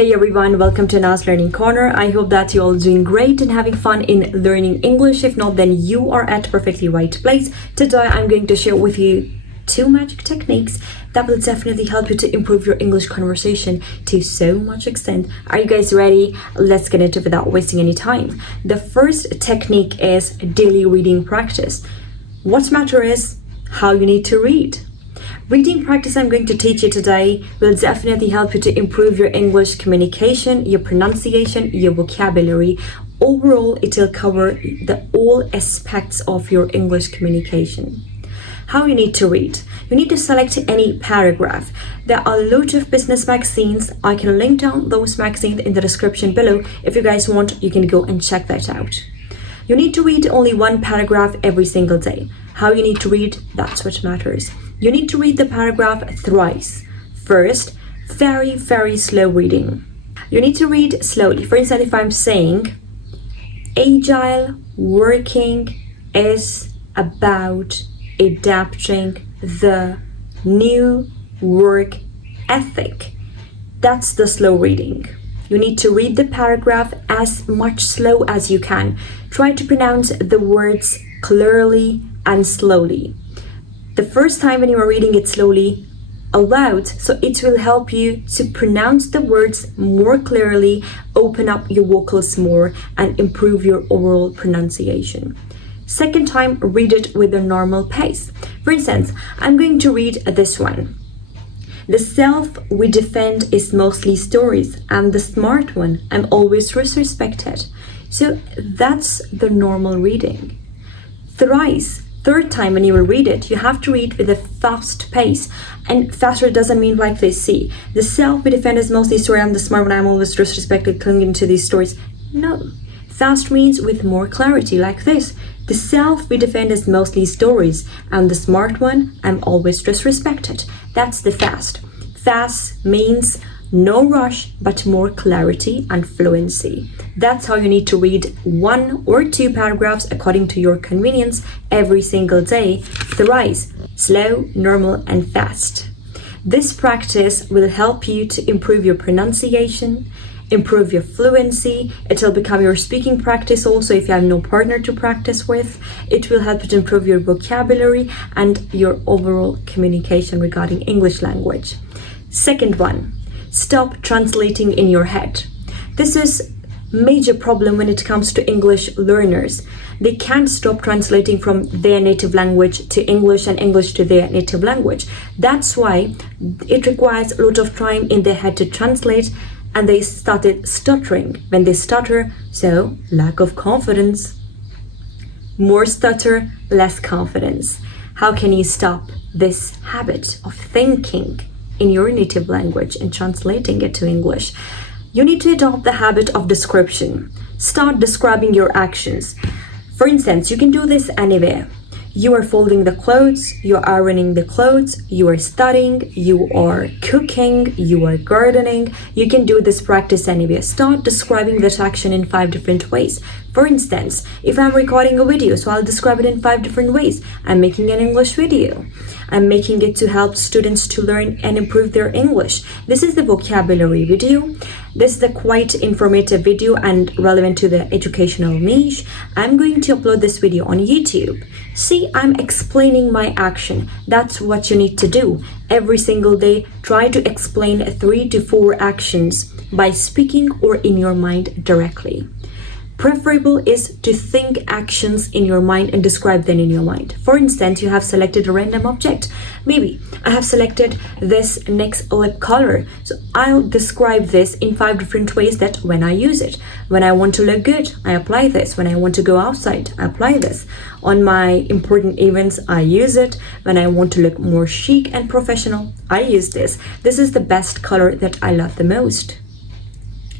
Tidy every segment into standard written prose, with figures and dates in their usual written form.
Hey everyone, welcome to Na's Learning Corner. I hope that you're all doing great and having fun in learning English. If not, then you are at perfectly right place. Today I'm going to share with you 2 magic techniques that will definitely help you to improve your English conversation to so much extent. Are you guys ready? Let's get into it without wasting any time. The first technique is daily reading practice. What matters is how you need to read. Reading practice I'm going to teach you today will definitely help you to improve your English communication, your pronunciation, your vocabulary. Overall, it will cover all aspects of your English communication. How you need to read. You need to select any paragraph. There are a lot of business magazines. I can link down those magazines in the description below. If you guys want, you can go and check that out. You need to read only one paragraph every single day. How you need to read, that's what matters. You need to read the paragraph thrice. First, very, very slow reading. You need to read slowly. For instance, if I'm saying, agile working is about adapting the new work ethic. That's the slow reading. You need to read the paragraph as much slow as you can. Try to pronounce the words clearly and slowly. The first time when you are reading it slowly, aloud, so it will help you to pronounce the words more clearly, open up your vocals more, and improve your overall pronunciation. Second time, read it with a normal pace. For instance, I'm going to read this one. The self we defend is mostly stories. I'm the smart one. I'm always disrespected. So that's the normal reading. Thrice, third time when you will read it, you have to read with a fast pace. And faster doesn't mean like this. See, the self we defend is mostly story. I'm the smart one. I'm always disrespected, clinging to these stories. No. Fast means with more clarity, like this. The self we defend is mostly stories. I'm the smart one. I'm always disrespected. That's the fast. Fast means no rush, but more clarity and fluency. That's how you need to read 1 or 2 paragraphs according to your convenience every single day, thrice, slow, normal, and fast. This practice will help you to improve your pronunciation, improve your fluency. It will become your speaking practice also if you have no partner to practice with. It will help you to improve your vocabulary and your overall communication regarding English language. Second one, stop translating in your head. This is major problem when it comes to English learners. They can't stop translating from their native language to English and English to their native language. That's why it requires a lot of time in their head to translate, and they started stuttering. When they stutter, so lack of confidence. More stutter, less confidence. How can you stop this habit of thinking in your native language and translating it to English? You need to adopt the habit of description. Start describing your actions. For instance, you can do this anywhere. You are folding the clothes, you are ironing the clothes, you are studying, you are cooking, you are gardening. You can do this practice anywhere. Start describing that action in 5 different ways. For instance, if I'm recording a video, so I'll describe it in 5 different ways. I'm making an English video. I'm making it to help students to learn and improve their English. This is the vocabulary video. This is a quite informative video and relevant to the educational niche. I'm going to upload this video on YouTube. See, I'm explaining my action. That's what you need to do. Every single day, try to explain 3 to 4 actions by speaking or in your mind directly. Preferable is to think actions in your mind and describe them in your mind. For instance, you have selected a random object. Maybe I have selected this next lip color. So I'll describe this in 5 different ways that when I use it. When I want to look good, I apply this. When I want to go outside, I apply this. On my important events, I use it. When I want to look more chic and professional, I use this. This is the best color that I love the most.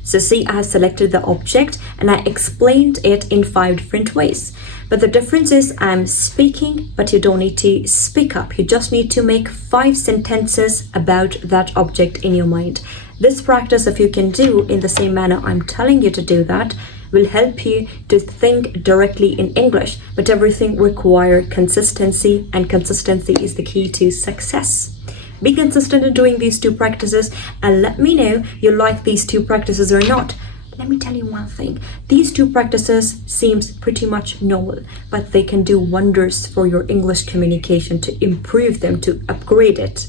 So see, I have selected the object and I explained it in 5 different ways. But the difference is I'm speaking, but you don't need to speak up. You just need to make 5 sentences about that object in your mind. This practice, if you can do in the same manner I'm telling you to do that, will help you to think directly in English. But everything requires consistency, and consistency is the key to success. Be consistent in doing these 2 practices and let me know you like these 2 practices or not. Let me tell you one thing. These 2 practices seems pretty much novel, but they can do wonders for your English communication, to improve them, to upgrade it.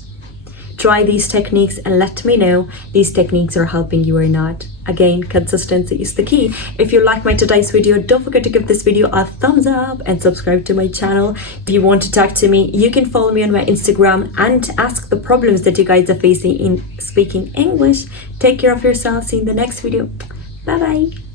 Try these techniques and let me know these techniques are helping you or not. Again, consistency is the key. If you like my today's video, don't forget to give this video a thumbs up and subscribe to my channel. If you want to talk to me, you can follow me on my Instagram and ask the problems that you guys are facing in speaking English. Take care of yourself. See you in the next video. Bye bye.